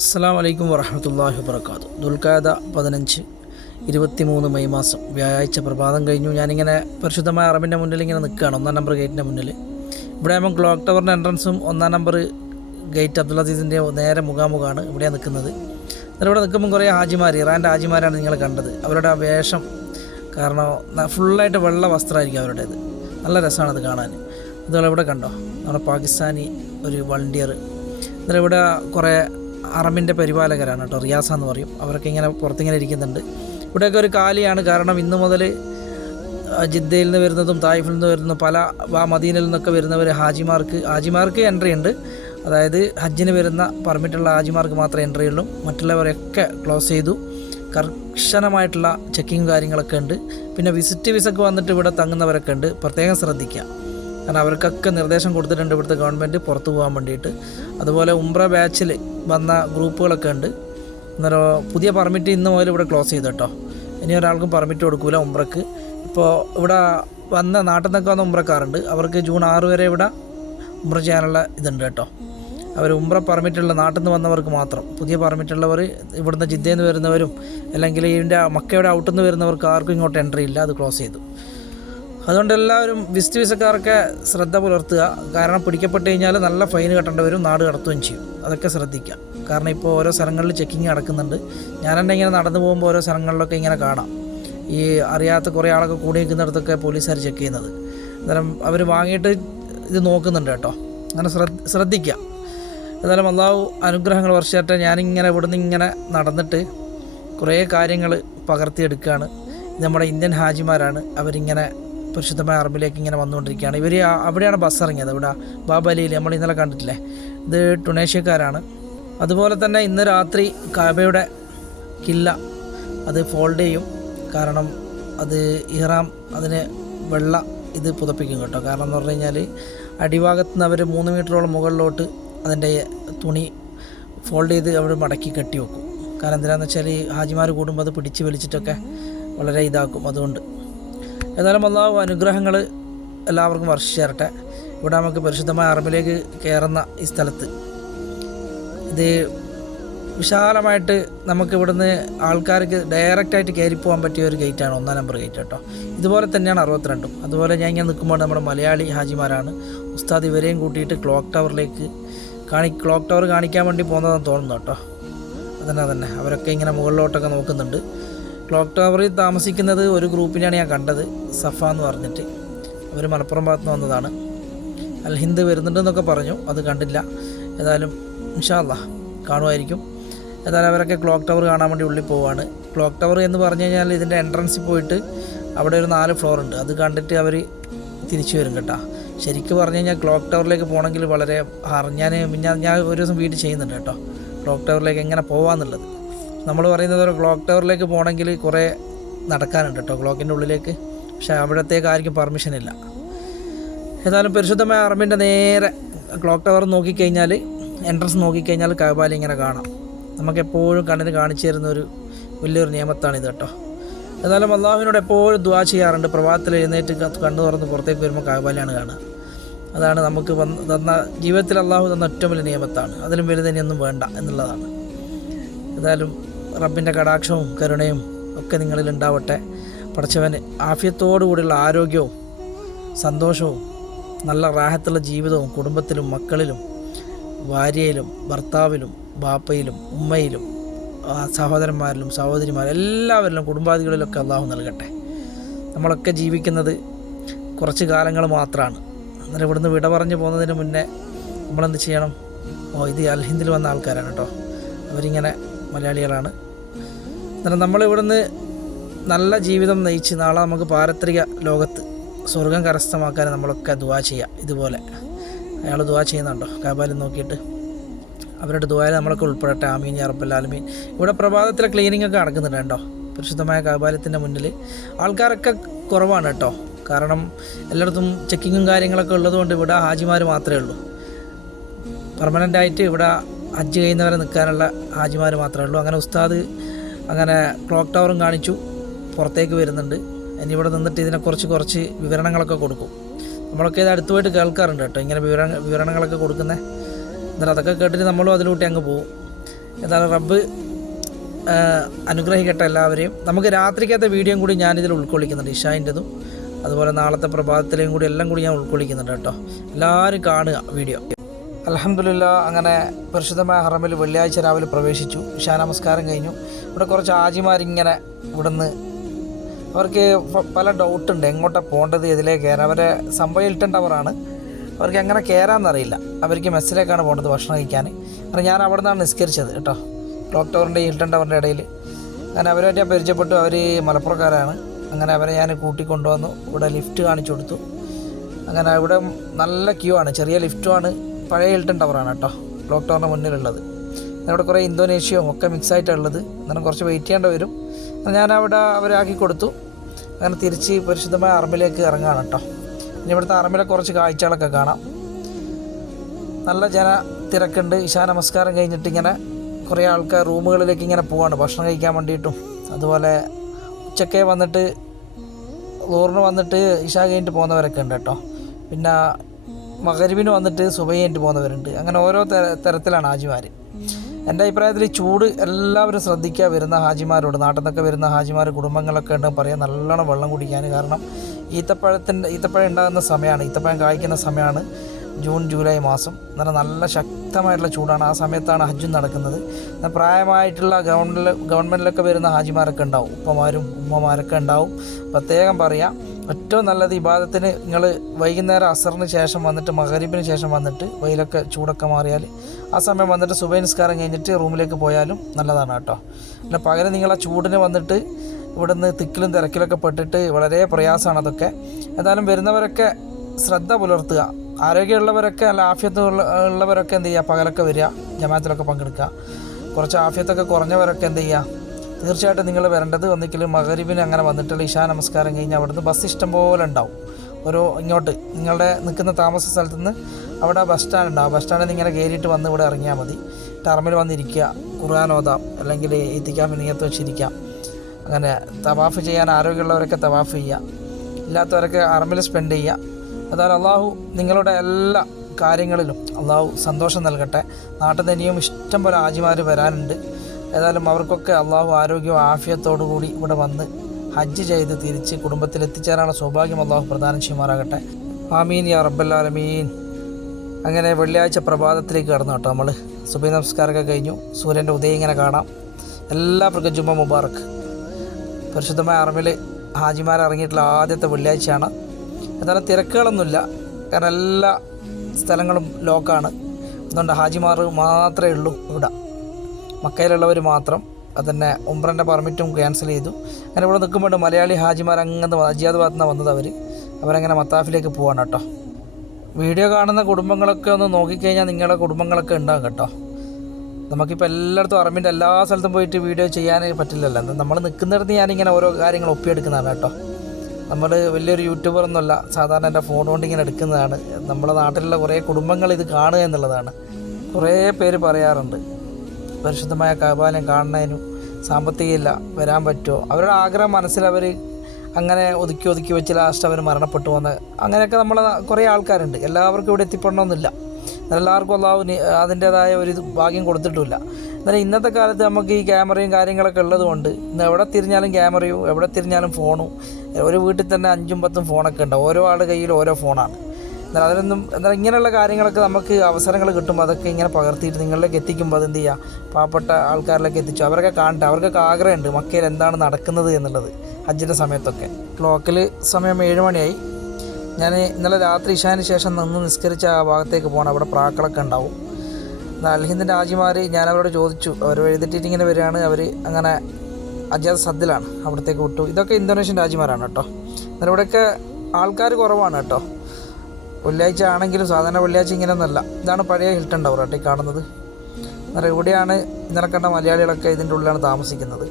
അസ്സാം വലൈക്കും വറഹമത്തല്ലാഹി വർക്കാത്തു ദുൽഖാദ പതിനഞ്ച് ഇരുപത്തിമൂന്ന് മെയ് മാസം. വ്യാഴാഴ്ച പ്രഭാതം കഴിഞ്ഞു. ഞാനിങ്ങനെ പരിശുദ്ധമായ അറബിന്റെ മുന്നിൽ ഇങ്ങനെ നിൽക്കുകയാണ്. ഒന്നാം നമ്പർ ഗേറ്റിന്റെ മുന്നിൽ. ഇവിടെ ആകുമ്പോൾ ക്ലോക്ക് ടവറിന്റെ എൻട്രൻസും ഒന്നാം നമ്പർ ഗേറ്റ് അബ്ദുൽ അസീസിന്റെ നേരെ മുഖാമുഖമാണ് ഇവിടെയാണ് നിൽക്കുന്നത്. എന്നാൽ ഇവിടെ നിൽക്കുമ്പോൾ കുറേ ഹാജിമാർ ഇറാന്റെ ഹാജിമാരാണ് നിങ്ങൾ കണ്ടത്. അവരുടെ വേഷം കാരണം ഫുള്ളായിട്ട് വെള്ള വസ്ത്രമായിരിക്കും അവരുടേത്. നല്ല രസമാണ് അത് കാണാൻ. അതുപോലെ ഇവിടെ കണ്ടോ? നമ്മുടെ പാകിസ്ഥാനി ഒരു വളണ്ടിയർ എന്നാൽ ഇവിടെ കുറേ അറബിന്റെ പരിപാലകരാണ് കേട്ടോ റിയാസ എന്ന് പറയും. അവരൊക്കെ ഇങ്ങനെ പുറത്തിങ്ങനെ ഇരിക്കുന്നുണ്ട്. ഇവിടെയൊക്കെ ഒരു കാലിയാണ്. കാരണം ഇന്ന് മുതൽ ജിദ്ദയിൽ നിന്ന് വരുന്നതും തായിഫിൽ നിന്ന് വരുന്ന പല വാ മദീനയിൽ നിന്നൊക്കെ വരുന്നവർ ഹാജിമാർക്ക് ഹാജിമാർക്ക് എൻട്രി ഉണ്ട്. അതായത് ഹജ്ജിന് വരുന്ന പെർമിറ്റുള്ള ഹാജിമാർക്ക് മാത്രമേ എൻട്രി ഉള്ളൂ. മറ്റുള്ളവരൊക്കെ ക്ലോസ് ചെയ്തു. കർശനമായിട്ടുള്ള ചെക്കിങ് കാര്യങ്ങളൊക്കെ ഉണ്ട്. പിന്നെ വിസിറ്റ് വിസക്ക് വന്നിട്ട് ഇവിടെ തങ്ങുന്നവരൊക്കെ ഉണ്ട്. പ്രത്യേകം ശ്രദ്ധിക്കുക. കാരണം അവർക്കൊക്കെ നിർദ്ദേശം കൊടുത്തിട്ടുണ്ട് ഇവിടുത്തെ ഗവൺമെന്റ് പുറത്തു പോകാൻ വേണ്ടിയിട്ട്. അതുപോലെ ഉംറ ബാച്ചിൽ വന്ന ഗ്രൂപ്പുകളൊക്കെ ഉണ്ട്. അന്നേരം പുതിയ പെർമിറ്റ് ഇന്ന് മുതൽ ഇവിടെ ക്ലോസ് ചെയ്തു കേട്ടോ. ഇനി ഒരാൾക്കും പെർമിറ്റ് കൊടുക്കൂല ഉംറക്ക്. ഇപ്പോൾ ഇവിടെ വന്ന നാട്ടിൽ നിന്നൊക്കെ വന്ന ഉംറക്കാറുണ്ട് അവർക്ക് ജൂൺ ആറ് വരെ ഇവിടെ ഉംറ ചെയ്യാനുള്ള ഇതുണ്ട് കേട്ടോ. അവർ ഉംറ പെർമിറ്റുള്ള നാട്ടിൽ നിന്ന് വന്നവർക്ക് മാത്രം. പുതിയ പെർമിറ്റുള്ളവർ ഇവിടുന്ന് ജിദ്ദയിൽ നിന്ന് വരുന്നവരും അല്ലെങ്കിൽ ഇതിന്റെ മക്കയുടെ ഔട്ടിൽ നിന്ന് വരുന്നവർക്ക് ആർക്കും ഇങ്ങോട്ട് എൻട്രി ഇല്ല. അത് ക്ലോസ് ചെയ്തു. അതുകൊണ്ട് എല്ലാവരും വിസിറ്റ് വിസക്കാർക്ക് ശ്രദ്ധ പുലർത്തുക. കാരണം പിടിക്കപ്പെട്ട് കഴിഞ്ഞാൽ നല്ല ഫൈൻ കെട്ടേണ്ടി വരും നാട് കടത്തുകയും ചെയ്യും. അതൊക്കെ ശ്രദ്ധിക്കുക. കാരണം ഇപ്പോൾ ഓരോ സ്ഥലങ്ങളിൽ ചെക്കിങ് നടക്കുന്നുണ്ട്. ഞാൻ തന്നെ ഇങ്ങനെ നടന്നു പോകുമ്പോൾ ഓരോ സ്ഥലങ്ങളിലൊക്കെ ഇങ്ങനെ കാണാം. ഈ അറിയാത്ത കുറേ ആളൊക്കെ കൂടി നിൽക്കുന്നിടത്തൊക്കെ പോലീസുകാർ ചെക്ക് ചെയ്യുന്നത്. അന്നേരം അവർ വാങ്ങിയിട്ട് ഇത് നോക്കുന്നുണ്ട് കേട്ടോ. അങ്ങനെ ശ്രദ്ധ ശ്രദ്ധിക്കുക. എന്നാലും അള്ളാഹു അനുഗ്രഹങ്ങൾ വർഷമായിട്ട് ഞാനിങ്ങനെ ഇവിടുന്ന് ഇങ്ങനെ നടന്നിട്ട് കുറേ കാര്യങ്ങൾ പകർത്തിയെടുക്കുകയാണ്. നമ്മുടെ ഇന്ത്യൻ ഹാജിമാരാണ് അവരിങ്ങനെ പരിശുദ്ധമായ അറബിലേക്ക് ഇങ്ങനെ വന്നുകൊണ്ടിരിക്കുകയാണ്. ഇവർ അവിടെയാണ് ബസ് ഇറങ്ങിയത്. ഇവിടെ ബാബലിയിൽ നമ്മൾ ഇന്നലെ കണ്ടിട്ടില്ലേ? ഇത് ടുണേഷ്യക്കാരാണ് അതുപോലെ തന്നെ ഇന്ന് രാത്രി കാബയുടെ കില്ല അത് ഫോൾഡ് ചെയ്യും. കാരണം അത് ഇഹ്റാം അതിന് വെള്ള ഇത് പുതപ്പിക്കും കേട്ടോ. കാരണം എന്ന് പറഞ്ഞു കഴിഞ്ഞാൽ അടിഭാഗത്ത് നിന്ന് അവർ മൂന്ന് മീറ്ററോളം മുകളിലോട്ട് അതിന്റെ തുണി ഫോൾഡ് ചെയ്ത് അവർ മടക്കി കെട്ടി വെക്കും. കാരണം എന്തിനാന്ന് വെച്ചാൽ ഹാജിമാർ കൂടുമ്പോൾ അത് പിടിച്ച് വലിച്ചിട്ടൊക്കെ വളരെ ഇതാക്കും. അതുകൊണ്ട് ഏതായാലും അള്ളാഹു അനുഗ്രഹങ്ങൾ എല്ലാവർക്കും വർഷിച്ചു തരട്ടെ ഇവിടെ നമുക്ക് പരിശുദ്ധമായ അറബിലേക്ക് കയറുന്ന ഈ സ്ഥലത്ത്. ഇത് വിശാലമായിട്ട് നമുക്ക് ഇവിടുന്ന് ആൾക്കാർക്ക് ഡയറക്റ്റായിട്ട് കയറി പോകാൻ പറ്റിയ ഒരു ഗേറ്റാണ് ഒന്നാം നമ്പർ ഗേറ്റ് കേട്ടോ. ഇതുപോലെ തന്നെയാണ് അറുപത്തിരണ്ടും. അതുപോലെ ഞാൻ ഇങ്ങനെ നിൽക്കുമ്പോൾ നമ്മുടെ മലയാളി ഹാജിമാരാണ്. ഉസ്താദ് ഇവരെയും കൂട്ടിയിട്ട് ക്ലോക്ക് ടവറിലേക്ക് കാണി ക്ലോക്ക് ടവർ കാണിക്കാൻ വേണ്ടി പോകുന്നതെന്ന് തോന്നുന്നു കേട്ടോ. അതന്നെ തന്നെ അവരൊക്കെ ഇങ്ങനെ മുകളിലോട്ടൊക്കെ നോക്കുന്നുണ്ട്. ക്ലോക്ക് ടവറിൽ താമസിക്കുന്നത് ഒരു ഗ്രൂപ്പിനെയാണ് ഞാൻ കണ്ടത് സഫ എന്ന് പറഞ്ഞിട്ട്. അവർ മലപ്പുറം ഭാഗത്ത് നിന്ന് വന്നതാണ്. അൽ ഹിന്ദ് വരുന്നുണ്ടെന്നൊക്കെ പറഞ്ഞു അത് കണ്ടില്ല. ഏതായാലും ഇൻഷാല്ല കാണുമായിരിക്കും. ഏതായാലും അവരൊക്കെ ക്ലോക്ക് ടവർ കാണാൻ വേണ്ടി ഉള്ളിൽ പോവാണ്. ക്ലോക്ക് ടവർ എന്ന് പറഞ്ഞു കഴിഞ്ഞാൽ ഇതിന്റെ എൻട്രൻസിൽ പോയിട്ട് അവിടെ ഒരു നാല് ഫ്ലോർ ഉണ്ട്. അത് കണ്ടിട്ട് അവർ തിരിച്ചു വരും കേട്ടോ. ശരിക്കും പറഞ്ഞു കഴിഞ്ഞാൽ ക്ലോക്ക് ടവറിലേക്ക് പോകണമെങ്കിൽ വളരെ ഹർ- ഞാൻ ഞാൻ ഞാൻ ഒരു ദിവസം വീട്ടിൽ ചെയ്യുന്നുണ്ട് കേട്ടോ. ക്ലോക്ക് ടവറിലേക്ക് എങ്ങനെ പോകാമെന്നുള്ളത് നമ്മൾ പറയുന്നത് ഒരു ക്ലോക്ക് ടവറിലേക്ക് പോകണമെങ്കിൽ കുറേ നടക്കാനുണ്ട് കേട്ടോ ക്ലോക്കിന്റെ ഉള്ളിലേക്ക്. പക്ഷേ അവിടത്തേക്ക് ആയിരിക്കും പെർമിഷൻ ഇല്ല. ഏതായാലും പരിശുദ്ധമായ അറബിന്റെ നേരെ ക്ലോക്ക് ടവർ നോക്കിക്കഴിഞ്ഞാൽ എൻട്രൻസ് നോക്കിക്കഴിഞ്ഞാൽ കബാലി ഇങ്ങനെ കാണാം. നമുക്ക് എപ്പോഴും കണ്ണിന് കാണിച്ചു തരുന്ന ഒരു വലിയൊരു നിയമത്താണിത് കേട്ടോ. ഏതായാലും അള്ളാഹുവിനോട് എപ്പോഴും ദ്വാ ചെയ്യാറുണ്ട്. പ്രഭാതത്തിൽ എഴുന്നേറ്റ് കണ്ണു തുറന്ന് പുറത്തേക്ക് വരുമ്പോൾ കാബാലിയാണ് കാണുക. അതാണ് നമുക്ക് വന്ന് തന്ന ജീവിതത്തിൽ അള്ളാഹു തന്ന ഏറ്റവും വലിയ നിയമത്താണ്. അതിലും വലുതിനൊന്നും വേണ്ട എന്നുള്ളതാണ്. ഏതായാലും റബ്ബിന്റെ കടാക്ഷവും കരുണയും ഒക്കെ നിങ്ങളിൽ ഉണ്ടാവട്ടെ. പഠിച്ചവന് ആഫ്യത്തോടുകൂടിയുള്ള ആരോഗ്യവും സന്തോഷവും നല്ല റാഹത്തുള്ള ജീവിതവും കുടുംബത്തിലും മക്കളിലും ഭാര്യയിലും ഭർത്താവിലും ബാപ്പയിലും ഉമ്മയിലും സഹോദരന്മാരിലും സഹോദരിമാരും എല്ലാവരിലും കുടുംബാദികളിലൊക്കെ അള്ളാഹു നൽകട്ടെ. നമ്മളൊക്കെ ജീവിക്കുന്നത് കുറച്ച് കാലങ്ങൾ മാത്രമാണ്. അന്നേരം ഇവിടുന്ന് വിട പറഞ്ഞു പോകുന്നതിന് മുന്നേ നമ്മളെന്ത് ചെയ്യണം? ഓ ഇത് അൽഹിന്ദിൽ വന്ന ആൾക്കാരാണ് കേട്ടോ. അവരിങ്ങനെ മലയാളികളാണ്. അന്നേരം നമ്മളിവിടുന്ന് നല്ല ജീവിതം നയിച്ച് നാളെ നമുക്ക് പാരത്രിക ലോകത്ത് സ്വർഗം കരസ്ഥമാക്കാൻ നമ്മളൊക്കെ ദുവാ ചെയ്യാം. ഇതുപോലെ. അയാൾ ദുവാ ചെയ്യുന്നുണ്ടോ? കാബാലിൽ നോക്കിയിട്ട്. അവരുടെ ദുവായിൽ നമ്മളൊക്കെ ഉൾപ്പെടട്ടെ. ആമീൻ അറബല്ലാലമീൻ ഇവിടെ പ്രഭാതത്തിലെ ക്ലീനിങ് ഒക്കെ നടക്കുന്നുണ്ട് കേട്ടോ. പരിശുദ്ധമായ കാബാലത്തിന്റെ മുന്നിൽ. ആൾക്കാരൊക്കെ കുറവാണ് കേട്ടോ. കാരണം എല്ലായിടത്തും ചെക്കിങ്ങും കാര്യങ്ങളൊക്കെ ഉള്ളതുകൊണ്ട് ഇവിടെ ഹാജിമാർ മാത്രമേ ഉള്ളൂ. പെർമനന്റായിട്ട് ഇവിടെ ഹജ്ജ് കഴിയുന്നവരെ നിൽക്കാനുള്ള ഹാജിമാർ മാത്രമേ ഉള്ളൂ. അങ്ങനെ ഉസ്താദ് അങ്ങനെ ക്ലോക്ക് ടവറും കാണിച്ചു. പുറത്തേക്ക് വരുന്നുണ്ട്. ഇനി ഇവിടെ നിന്നിട്ട് ഇതിനെക്കുറിച്ച് കുറച്ച് വിവരണങ്ങളൊക്കെ കൊടുക്കും. നമ്മളൊക്കെ ഇത് അടുത്തുമായിട്ട് കേൾക്കാറുണ്ട് കേട്ടോ. ഇങ്ങനെ വിവര വിവരണങ്ങളൊക്കെ കൊടുക്കുന്നത് എന്നിട്ട് അതൊക്കെ കേട്ടിട്ട് നമ്മളും അതിലൂട്ടി അങ്ങ് പോകും. ഏതായാലും റബ്ബ് അനുഗ്രഹിക്കട്ടെ എല്ലാവരെയും. നമുക്ക് രാത്രിക്കത്തെ വീഡിയോയും കൂടി ഞാനിതിൽ ഉൾക്കൊള്ളിക്കുന്നുണ്ട്. ഇഷായിന്റെതും അതുപോലെ നാളത്തെ പ്രഭാതത്തിലെയും കൂടി എല്ലാം കൂടി ഞാൻ ഉൾക്കൊള്ളിക്കുന്നുണ്ട് കേട്ടോ. എല്ലാവരും കാണുക വീഡിയോ. അലഹമില്ല അങ്ങനെ പരിശുദ്ധമായ ഹറമിൽ വെള്ളിയാഴ്ച രാവിലെ പ്രവേശിച്ചു. ഇഷാ നമസ്കാരം കഴിഞ്ഞു. ഇവിടെ കുറച്ച് ആജിമാരിങ്ങനെ ഇവിടുന്ന് അവർക്ക് പല ഡൗട്ടുണ്ട്. എങ്ങോട്ടാണ് പോകേണ്ടത് ഇതിലേക്ക് കയറാൻ. അവരെ സംഭവം ഇൽട്ടൺ ടവറാണ്. അവർക്ക് എങ്ങനെ കയറാമെന്നറിയില്ല അവർക്ക് മെസ്സിലേക്കാണ് പോകേണ്ടത് ഭക്ഷണം കഴിക്കാൻ. കാരണം ഞാൻ അവിടെ നിന്നാണ് നിസ്കരിച്ചത് കേട്ടോ. ക്ലോക്ക് ടവറിന്റെ ഹിൽട്ടൺ ടവറിന്റെ ഇടയിൽ. അങ്ങനെ അവരുമായിട്ട് ഞാൻ പരിചയപ്പെട്ടു. അവർ മലപ്പുറക്കാരാണ്. അങ്ങനെ അവരെ ഞാൻ കൂട്ടിക്കൊണ്ടുവന്നു. ഇവിടെ ലിഫ്റ്റ് കാണിച്ചു കൊടുത്തു. അങ്ങനെ ഇവിടെ നല്ല ക്യൂ ആണ്. ചെറിയ ലിഫ്റ്റുമാണ് പഴയ ഹിൽട്ടൺ ടവറാണ് കേട്ടോ. ക്ലോക്ക് ടവറിന്റെ മുന്നിലുള്ളത്. അവിടെ കുറേ ഇന്തോനേഷ്യയും ഒക്കെ മിക്സ് ആയിട്ടുള്ളത്. എന്നാലും കുറച്ച് വെയിറ്റ് ചെയ്യേണ്ടി വരും. ഞാൻ അവിടെ അവരാക്കി കൊടുത്തു. അങ്ങനെ തിരിച്ച് പരിശുദ്ധമായ അറമ്പിലേക്ക് ഇറങ്ങുകയാണ് കേട്ടോ. ഇനി ഇവിടുത്തെ അറമ്പിലെ കുറച്ച് കാഴ്ചകളൊക്കെ കാണാം. നല്ല ജന തിരക്കുണ്ട്. ഇശാ നമസ്കാരം കഴിഞ്ഞിട്ട് ഇങ്ങനെ കുറേ ആൾക്കാർ റൂമുകളിലേക്ക് ഇങ്ങനെ പോവാണ്. ഭക്ഷണം കഴിക്കാൻ വേണ്ടിയിട്ടും. അതുപോലെ ഉച്ചക്കേ വന്നിട്ട് ലോറിന് വന്നിട്ട് ഇഷ കഴിഞ്ഞിട്ട് പോകുന്നവരൊക്കെ ഉണ്ട് കേട്ടോ. പിന്നെ മകരിവിന് വന്നിട്ട് സുബൈ കഴിഞ്ഞിട്ട് പോകുന്നവരുണ്ട്. അങ്ങനെ ഓരോ തര തരത്തിലാണ് ഹാജിമാർ എന്റെ അഭിപ്രായത്തിൽ ചൂട് എല്ലാവരും ശ്രദ്ധിക്കുക വരുന്ന ഹാജിമാരോട് നാട്ടിൽ നിന്നൊക്കെ വരുന്ന ഹാജിമാർ കുടുംബങ്ങളൊക്കെ ഉണ്ടെന്ന് പറയാം നല്ലോണം വെള്ളം കുടിക്കാൻ. കാരണം ഈത്തപ്പഴത്തിന്റെ ഈത്തപ്പഴം ഉണ്ടാകുന്ന സമയമാണ് ഈത്തപ്പഴം കായ്ക്കുന്ന സമയമാണ് ജൂൺ ജൂലൈ മാസം. എന്നാൽ നല്ല ശക്തമായിട്ടുള്ള ചൂടാണ്. ആ സമയത്താണ് ഹജ്ജും നടക്കുന്നത്. എന്നാൽ പ്രായമായിട്ടുള്ള ഗവൺമെന്റിൽ ഗവൺമെന്റിലൊക്കെ വരുന്ന ഹാജിമാരൊക്കെ ഉണ്ടാവും. ഉപ്പമാരും ഉമ്മമാരൊക്കെ ഉണ്ടാവും. പ്രത്യേകം പറയാം ഏറ്റവും നല്ലത് ഇബാദത്തിന് നിങ്ങൾ വൈകുന്നേരം അസറിന് ശേഷം വന്നിട്ട് മഹരീബിന് ശേഷം വന്നിട്ട് വെയിലൊക്കെ ചൂടൊക്കെ മാറിയാൽ ആ സമയം വന്നിട്ട് സുബൈ നിസ്കാരം കഴിഞ്ഞിട്ട് റൂമിലേക്ക് പോയാലും നല്ലതാണ് കേട്ടോ. പിന്നെ പകരം നിങ്ങൾ ആ ചൂടിന് വന്നിട്ട് ഇവിടുന്ന് തിക്കിലും തിരക്കിലൊക്കെ പെട്ടിട്ട് വളരെ പ്രയാസമാണ് അതൊക്കെ. എന്തായാലും വരുന്നവരൊക്കെ ശ്രദ്ധ പുലർത്തുക. ആരോഗ്യമുള്ളവരൊക്കെ അല്ല ആഫ്യത്ത് ഉള്ളവരൊക്കെ എന്ത് ചെയ്യുക? പകലൊക്കെ വരിക ജമാത്തിലൊക്കെ പങ്കെടുക്കുക. കുറച്ച് ആഫ്യത്തൊക്കെ കുറഞ്ഞവരൊക്കെ എന്ത് ചെയ്യുക? തീർച്ചയായിട്ടും നിങ്ങൾ വരേണ്ടത് ഒന്നിക്കൽ മകരീബിന് അങ്ങനെ വന്നിട്ടുള്ള ഇഷാ നമസ്കാരം കഴിഞ്ഞ് അവിടുന്ന് ബസ് ഇഷ്ടം പോലെ ഉണ്ടാവും. ഒരു ഇങ്ങോട്ട് നിങ്ങളുടെ നിൽക്കുന്ന താമസ സ്ഥലത്ത് നിന്ന് അവിടെ ബസ് സ്റ്റാൻഡ് ഉണ്ടാവും. ബസ് സ്റ്റാൻഡിൽ നിന്ന് ഇങ്ങനെ കയറിയിട്ട് വന്ന് ഇവിടെ ഇറങ്ങിയാൽ മതി. ടർമിൽ വന്നിരിക്കുക. ഖുർആൻ ഓതാം. അല്ലെങ്കിൽ എത്തിക്കാൻ നീയത്ത് വെച്ചിരിക്കാം. അങ്ങനെ തവാഫ് ചെയ്യാൻ ആരോഗ്യമുള്ളവരൊക്കെ തവാഫ് ചെയ്യുക. ഇല്ലാത്തവരൊക്കെ അറമിൽ സ്പെൻഡ് ചെയ്യുക. അതായത് അള്ളാഹു നിങ്ങളുടെ എല്ലാ കാര്യങ്ങളിലും അള്ളാഹു സന്തോഷം നൽകട്ടെ. നാട്ടിൽ നിന്ന് ഇനിയും ഇഷ്ടം പോലെ ആജിമാർ വരാനുണ്ട്. ഏതായാലും അവർക്കൊക്കെ അള്ളാഹു ആരോഗ്യവും ആഫിയത്തോടു കൂടി ഇവിടെ വന്ന് ഹജ്ജ് ചെയ്ത് തിരിച്ച് കുടുംബത്തിൽ എത്തിച്ചേരാനുള്ള സൗഭാഗ്യം അള്ളാഹു പ്രദാനം ചെയ്യുമാറാകട്ടെ. ആമീൻ യാ റബ്ബല്ലാലമീൻ അങ്ങനെ വെള്ളിയാഴ്ച പ്രഭാതത്തിലേക്ക് കടന്നു കേട്ടോ നമ്മൾ സുബൈ നമസ്കാരമൊക്കെ കഴിഞ്ഞു. സൂര്യന്റെ ഉദയം ഇങ്ങനെ കാണാം. എല്ലാവർക്കും ജുമ്മ മുബാറക്ക് പരിശുദ്ധമായ അറമിൽ ഹാജിമാർ ഇറങ്ങിയിട്ടുള്ള ആദ്യത്തെ വെള്ളിയാഴ്ചയാണ്. എന്നാലും തിരക്കുകളൊന്നുമില്ല. കാരണം എല്ലാ സ്ഥലങ്ങളും ലോക്കാണ് അതുകൊണ്ട് ഹാജിമാർ മാത്രമേ ഉള്ളൂ ഇവിടെ. മക്കയിലുള്ളവർ മാത്രം അതന്നെ ഉംറന്റെ പെർമിറ്റും ക്യാൻസൽ ചെയ്തു. അങ്ങനെ ഇവിടെ നിൽക്കുമ്പോൾ മലയാളി ഹാജിമാർ അങ്ങനെ അജിയാദ് ഭാഗത്തു നിന്നാണ് വന്നത് അവർ അവരങ്ങനെ മത്താഫിലേക്ക് പോവാണ് കേട്ടോ. വീഡിയോ കാണുന്ന കുടുംബങ്ങളൊക്കെ ഒന്ന് നോക്കിക്കഴിഞ്ഞാൽ നിങ്ങളുടെ കുടുംബങ്ങളൊക്കെ ഉണ്ടാകും കേട്ടോ. നമുക്കിപ്പോൾ എല്ലായിടത്തും അറിമിന്റെ എല്ലാ സ്ഥലത്തും പോയിട്ട് വീഡിയോ ചെയ്യാൻ പറ്റില്ലല്ലോ. നമ്മൾ നിൽക്കുന്നിടത്ത് ഞാനിങ്ങനെ ഓരോ കാര്യങ്ങൾ ഒപ്പിയെടുക്കുന്നതാണ് കേട്ടോ. നമ്മൾ വലിയൊരു യൂട്യൂബർ ഒന്നുമല്ല. സാധാരണ എന്റെ ഫോൺ കൊണ്ട് ഇങ്ങനെ എടുക്കുന്നതാണ്. നമ്മുടെ നാട്ടിലുള്ള കുറേ കുടുംബങ്ങൾ ഇത് കാണുക എന്നുള്ളതാണ്. കുറേ പേര് പറയാറുണ്ട്. പരിശുദ്ധമായ കൈബാലയം കാണുന്നതിനും സാമ്പത്തികമില്ല വരാൻ പറ്റുമോ? അവരുടെ ആഗ്രഹം മനസ്സിൽ അവർ അങ്ങനെ ഒതുക്കി ഒതുക്കി വെച്ച് ലാസ്റ്റ് അവർ മരണപ്പെട്ടു വന്ന്. അങ്ങനെയൊക്കെ നമ്മൾ കുറേ ആൾക്കാരുണ്ട്. എല്ലാവർക്കും ഇവിടെ എത്തിപ്പെടണമെന്നില്ല. എല്ലാവർക്കും അള്ളാഹു അതിന്റേതായ ഒരു ഭാഗ്യം കൊടുത്തിട്ടില്ല എന്നാലും ഇന്നത്തെ കാലത്ത് നമുക്ക് ഈ ക്യാമറയും കാര്യങ്ങളൊക്കെ ഉള്ളതുകൊണ്ട് ഇന്ന് എവിടെ തിരിഞ്ഞാലും ക്യാമറയും എവിടെ തിരിഞ്ഞാലും ഫോണും ഒരു വീട്ടിൽ തന്നെ അഞ്ചും പത്തും ഫോണൊക്കെ ഉണ്ട്. ഓരോ ആളുടെ കയ്യിൽ ഓരോ ഫോണാണ് എന്നാൽ അതിലൊന്നും എന്നാൽ ഇങ്ങനെയുള്ള കാര്യങ്ങളൊക്കെ നമുക്ക് അവസരങ്ങൾ കിട്ടുമ്പോൾ അതൊക്കെ ഇങ്ങനെ പകർത്തിയിട്ട് നിങ്ങളിലേക്ക് എത്തിക്കുമ്പോൾ അതെന്ത് ചെയ്യുക പാവപ്പെട്ട ആൾക്കാരിലേക്ക് എത്തിച്ചു. അവരൊക്കെ കാണട്ടെ. അവർക്കൊക്കെ ആഗ്രഹമുണ്ട് മക്കയിൽ എന്താണ് നടക്കുന്നത് എന്നുള്ളത് ഹജ്ജിന്റെ സമയത്തൊക്കെ. ക്ലോക്കിൽ സമയം ഏഴ് മണിയായി. ഞാൻ ഇന്നലെ രാത്രി ഇഷാന് ശേഷം നിന്ന് നിസ്കരിച്ച ആ ഭാഗത്തേക്ക് പോകണം. അവിടെ പ്രാക്കളൊക്കെ ഉണ്ടാവും. അൽഹിന്ദിന്റെ ആജിമാർ ഞാൻ അവരോട് ചോദിച്ചു. അവർ എഴുതിട്ടിട്ട് ഇങ്ങനെ വരികയാണ്. അവർ അങ്ങനെ അജാദ് സദ്ദിലാണ്. അവിടത്തേക്ക് വിട്ടു. ഇതൊക്കെ ഇന്തോനേഷ്യൻ രാജ്യമാരാണ് കേട്ടോ. എന്നാൽ ഇവിടെയൊക്കെ ആൾക്കാർ കുറവാണ് കേട്ടോ. വെള്ളിയാഴ്ച ആണെങ്കിലും സാധാരണ വെള്ളിയാഴ്ച ഇങ്ങനെയൊന്നല്ല ഇതാണ് പഴയ ഹിൽട്ടൺ ടവർ കേട്ടോ ഈ കാണുന്നത് എന്നാൽ ഇവിടെയാണ് ഇന്നലെ കണ്ട മലയാളികളൊക്കെ ഇതിൻ്റെ ഉള്ളിലാണ് താമസിക്കുന്നത്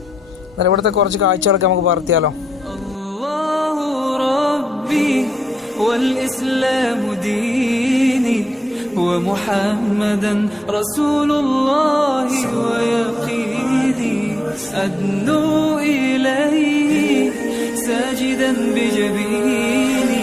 എന്നാൽ ഇവിടുത്തെ കുറച്ച് കാഴ്ചകളൊക്കെ നമുക്ക് പകർത്തിയാലോ الله ربي والإسلام ديني ومحمدا رسول الله ويقيني أدنو إليه ساجدا بجبيني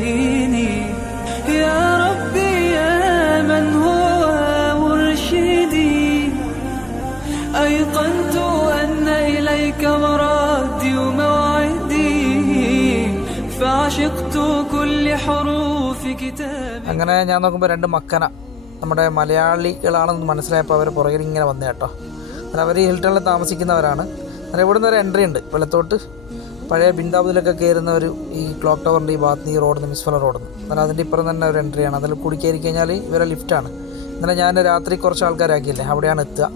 إليك مرادي وموعدي فعشقت كل حروف كتابك അങ്ങനെ ഞാൻ നോക്കുമ്പോൾ രണ്ട് മക്കന നമ്മുടെ മലയാളികളാണെന്ന് മനസ്സിലായപ്പോൾ അവർ പുറകിൽ ഇങ്ങനെ വന്നു കേട്ടോ എന്നാൽ അവർ ഹിൽട്ടണിൽ താമസിക്കുന്നവരാണ് എന്നാൽ ഇവിടുന്ന് ഒരു എൻട്രി ഉണ്ട് വെള്ളത്തോട്ട് പഴയ ബിന്ദാബുദിലൊക്കെ കയറുന്ന ഒരു ഈ ക്ലോക്ക് ടവറിൻ്റെ ഈ ഭാഗത്ത് നിന്ന് ഈ റോഡിൽ നിന്ന് മിസ്ഫല റോഡിൽ നിന്ന് എന്നാൽ അതിൻ്റെ ഇപ്പുറം തന്നെ ഒരു എൻട്രിയാണ് അതിൽ കൂടി കയറി കഴിഞ്ഞാൽ ഇവരെ ലിഫ്റ്റാണ് ഇന്നലെ ഞാൻ രാത്രി കുറച്ച് ആൾക്കാരാക്കിയില്ലേ അവിടെയാണ് എത്തുക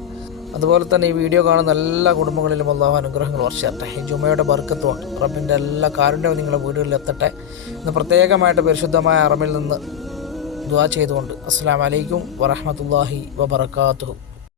അതുപോലെ തന്നെ ഈ വീഡിയോ കാണുന്ന എല്ലാ കുടുംബങ്ങളിലും അള്ളാഹു അനുഗ്രഹങ്ങൾ വർഷത്തെ ഈ ജുമയുടെ ബർക്കത്തുമാണ്. റബ്ബിന്റെ എല്ലാ കാരുണ്യവും നിങ്ങളുടെ വീടുകളിൽ എത്തട്ടെ. ഇന്ന് പ്രത്യേകമായിട്ട് പരിശുദ്ധമായ അറമിൽ നിന്ന് ദുവാ ചെയ്തുകൊണ്ട്. അസ്സാം വലൈക്കും വറഹമത്തല്ലാഹി വബർക്കാത്തു